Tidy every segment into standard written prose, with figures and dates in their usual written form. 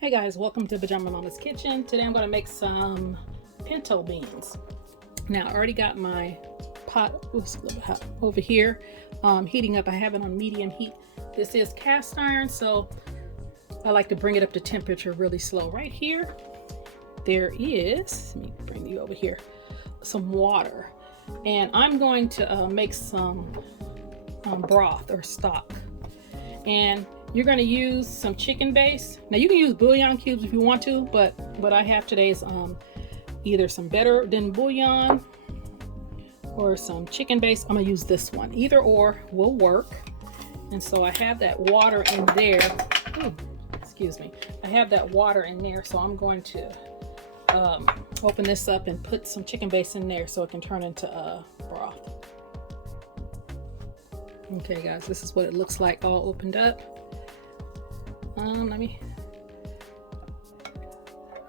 Hey guys, welcome to Pajama Mama's Kitchen. Today I'm going to make some pinto beans. Now I already got my pot over here heating up. I have it on medium heat. This is cast iron, so I like to bring it up to temperature really slow. Right here, there is, let me bring you over here, some water. And I'm going to make some broth or stock. And you're going to use some chicken base. Now you can use bouillon cubes if you want to, but what I have today is either some better than bouillon or some chicken base. I'm going to use this one. Either or will work. And so I have that water in there. Ooh, excuse me. I have that water in there, so I'm going to open this up and put some chicken base in there so it can turn into broth. Okay guys, this is what it looks like all opened up.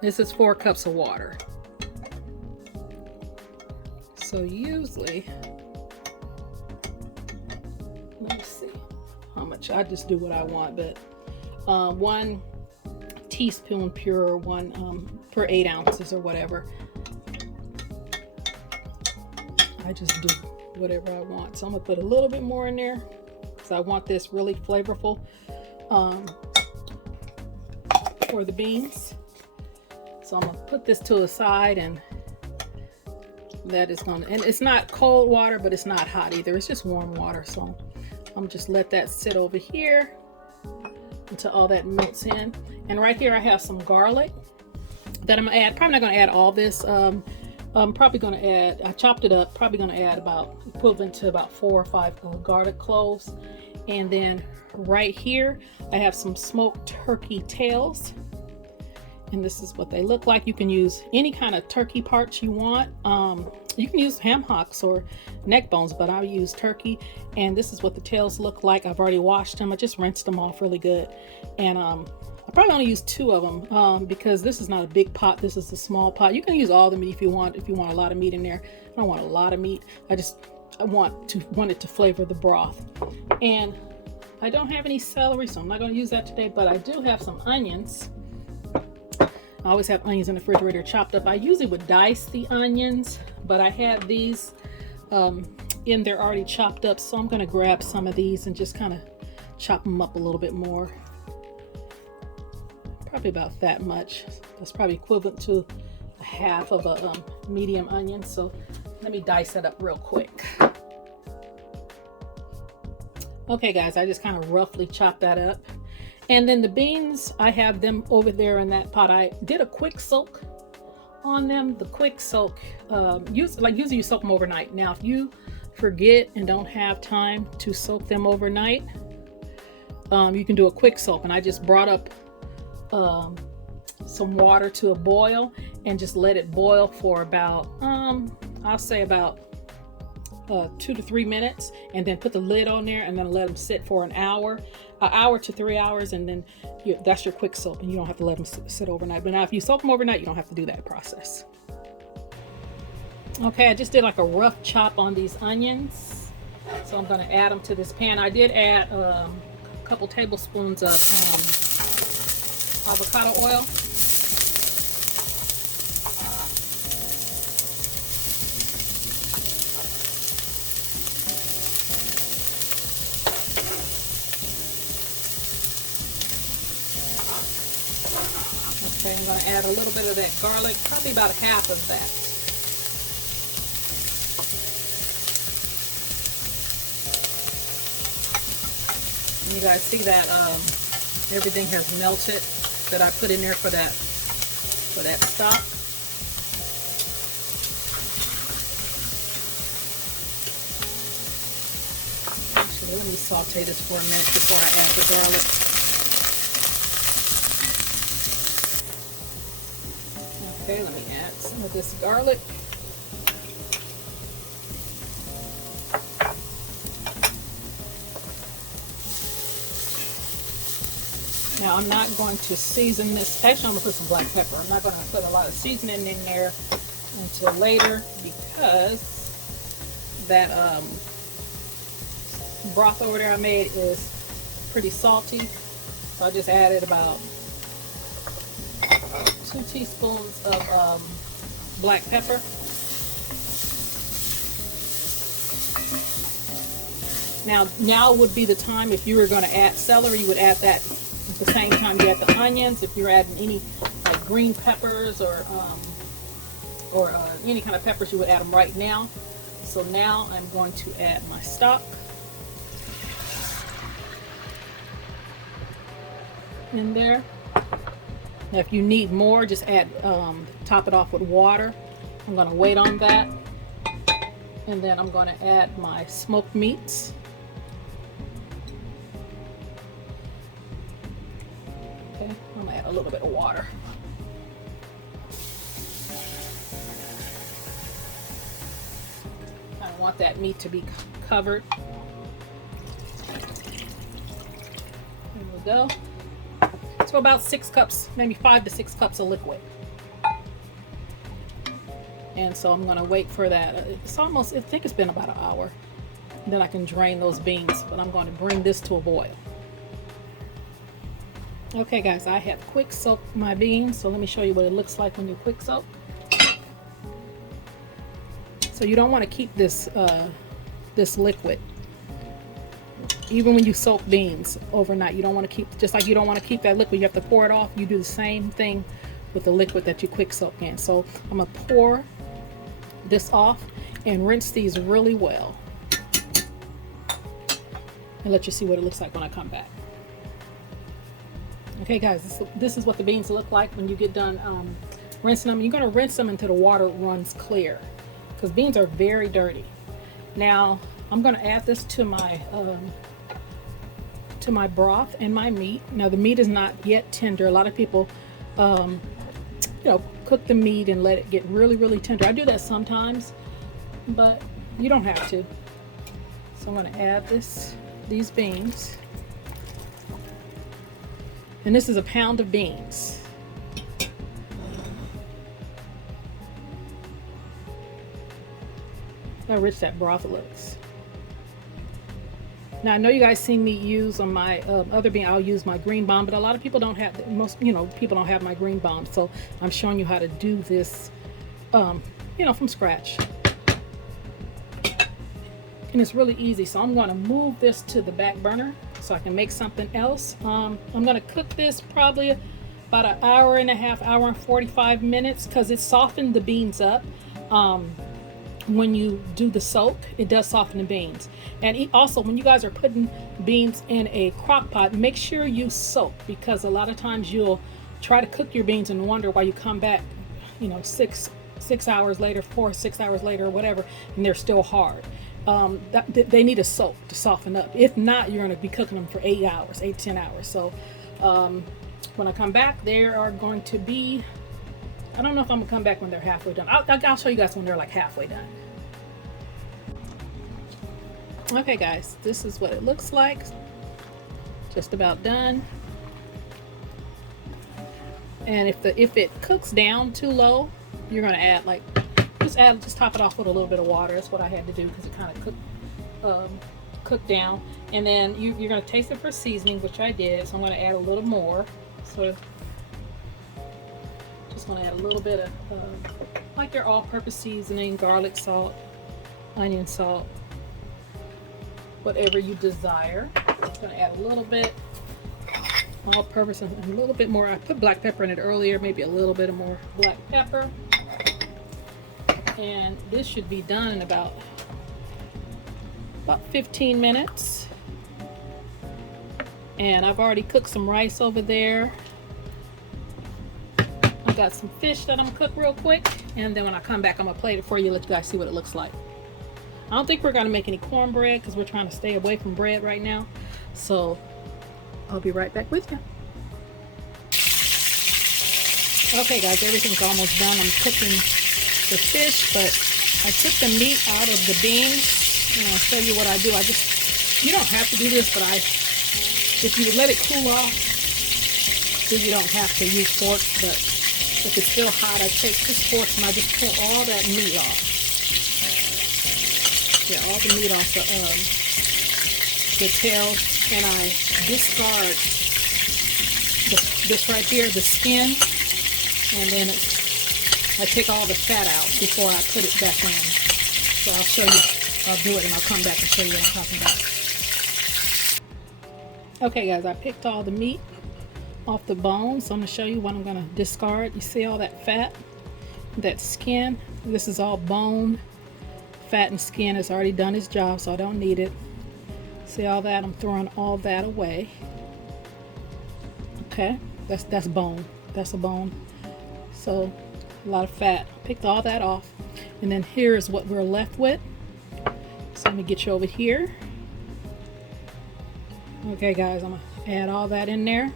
This is 4 cups of water. So usually, let me see how much, I just do what I want, but 1 teaspoon pure, per 8 ounces or whatever. I just do whatever I want. So I'm gonna put a little bit more in there because I want this really flavorful for the beans. So I'm gonna put this to the side, and that is gonna, and it's not cold water, but it's not hot either. It's just warm water. So I'm just let that sit over here until all that melts in. And right here I have some garlic that I'm gonna add. Probably not gonna add all this. I'm probably gonna add, I chopped it up, probably gonna add about equivalent to about 4 or 5 garlic cloves. And then right here I have some smoked turkey tails, and this is what they look like. You can use any kind of turkey parts you want. You can use ham hocks or neck bones, but I use turkey. And this is what the tails look like. I've already washed them. I just rinsed them off really good. And I probably only use 2 of them because this is not a big pot. This is a small pot. You can use all the meat if you want a lot of meat in there. I don't want a lot of meat. I want it to flavor the broth. And I don't have any celery, so I'm not going to use that today, but I do have some onions. I always have onions in the refrigerator chopped up. I usually would dice the onions, but I have these in there already chopped up, so I'm going to grab some of these and just kind of chop them up a little bit more. Probably about that much. That's probably equivalent to a half of a medium onion. So let me dice that up real quick. Okay guys, I just kind of roughly chop that up. And then the beans, I have them over there in that pot. I did a quick soak on them. The quick soak, usually you soak them overnight. Now, if you forget and don't have time to soak them overnight, you can do a quick soak. And I just brought up some water to a boil and just let it boil for about, I'll say about 2 to 3 minutes, and then put the lid on there and then let them sit for an hour to 3 hours, and then that's your quick soak, and you don't have to let them sit overnight. But now if you soak them overnight, you don't have to do that process. Okay, I just did like a rough chop on these onions, so I'm going to add them to this pan. I did add a couple tablespoons of avocado oil. Okay, I'm going to add a little bit of that garlic, probably about half of that. And you guys see that everything has melted that I put in there for that stock. Actually, let me saute this for a minute before I add the garlic. Okay, let me add some of this garlic. Now I'm not going to season this. Actually, I'm going to put some black pepper. I'm not going to put a lot of seasoning in there until later because that broth over there I made is pretty salty. So I just added about 2 teaspoons of black pepper. Now would be the time, if you were going to add celery, you would add that at the same time you add the onions. If you're adding any like green peppers or any kind of peppers, you would add them right now. So now I'm going to add my stock in there. Now if you need more, just add top it off with water. I'm going to wait on that, and then I'm going to add my smoked meats. Okay, I'm going to add a little bit of water. I want that meat to be covered. There we go. So about 6 cups, maybe 5 to 6 cups of liquid. And so I'm gonna wait for that. It's almost, I think it's been about an hour. And then I can drain those beans, but I'm gonna bring this to a boil. Okay guys, I have quick soaked my beans, so let me show you what it looks like when you quick soak. So you don't want to keep this this liquid. Even when you soak beans overnight, you don't want to keep, just like you don't want to keep that liquid, you have to pour it off. You do the same thing with the liquid that you quick soak in. So I'm gonna pour this off and rinse these really well, and let you see what it looks like when I come back. Okay guys, this is what the beans look like when you get done rinsing them. You're gonna rinse them until the water runs clear, because beans are very dirty. Now I'm gonna add this to my broth and my meat. Now the meat is not yet tender. A lot of people cook the meat and let it get really tender. I do that sometimes, but you don't have to. So I'm going to add these beans, and this is a pound of beans. How rich that broth looks. Now I know you guys seen me use on my other bean, I'll use my green bomb, but a lot of people don't have, people don't have my green bomb. So I'm showing you how to do this, from scratch. And it's really easy. So I'm going to move this to the back burner so I can make something else. I'm going to cook this probably about an hour and a half, hour and 45 minutes, because it softened the beans up. When you do the soak, it does soften the beans. And also, when you guys are putting beans in a crock pot, make sure you soak, because a lot of times you'll try to cook your beans and wonder why you come back, 6 hours later, 6 hours later, or whatever, and they're still hard. They need a soak to soften up. If not, you're going to be cooking them for 8 to 10 hours. So when I come back, they are going to be, I don't know if I'm gonna come back when they're halfway done. I'll show you guys when they're like halfway done. Okay guys, this is what it looks like. Just about done. And if it cooks down too low, you're gonna add just top it off with a little bit of water. That's what I had to do, because it kind of cooked down. And then you're gonna taste it for seasoning, which I did. So I'm gonna add a little more. So just going to add a little bit of like your all-purpose seasoning, garlic salt, onion salt, whatever you desire. I'm going to add a little bit all-purpose and a little bit more. I put black pepper in it earlier, maybe a little bit more black pepper. And this should be done in about 15 minutes. And I've already cooked some rice over there. I got some fish that I'm gonna cook real quick, and then when I come back, I'm gonna plate it for you, let you guys see what it looks like. I don't think we're gonna make any cornbread, because we're trying to stay away from bread right now. So I'll be right back with you. Okay guys, everything's almost done. I'm cooking the fish, but I took the meat out of the beans, and I'll show you what I do. You don't have to do this, but if you let it cool off, then you don't have to use forks. But if it's still hot, I take this fork and I just pull all that meat off. Yeah, all the meat off the tail, and I discard this right here, the skin. and then I take all the fat out before I put it back in. So I'll show you, I'll do it and I'll come back and show you what I'm talking about. Okay guys, I picked all the meat off the bone, so I'm going to show you what I'm going to discard. You see all that fat, that skin? This is all bone, fat and skin. It's already done its job, so I don't need it. See all that? I'm throwing all that away. Okay, that's bone. That's a bone. So a lot of fat. Picked all that off, and then here is what we're left with. So let me get you over here. Okay guys, I'm gonna add all that in there.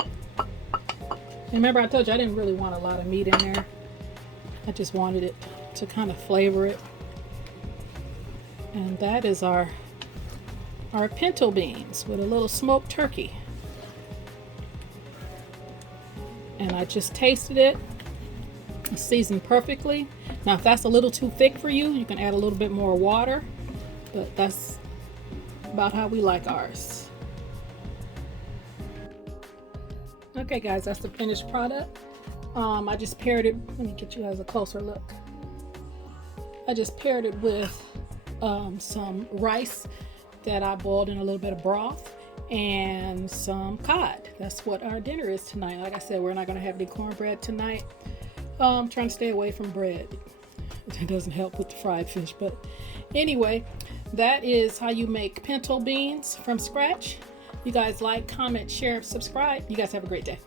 And remember I told you I didn't really want a lot of meat in there. I just wanted it to kind of flavor it. And that is our pinto beans with a little smoked turkey. And I just tasted it. It's seasoned perfectly. Now if that's a little too thick for you, you can add a little bit more water, but that's about how we like ours. Okay guys, that's the finished product. I just paired it, let me get you guys a closer look. I just paired it with some rice that I boiled in a little bit of broth and some cod. That's what our dinner is tonight. Like I said, we're not going to have any cornbread tonight. I'm trying to stay away from bread. It doesn't help with the fried fish, but anyway, that is how you make pinto beans from scratch. You guys like, comment, share, subscribe. You guys have a great day.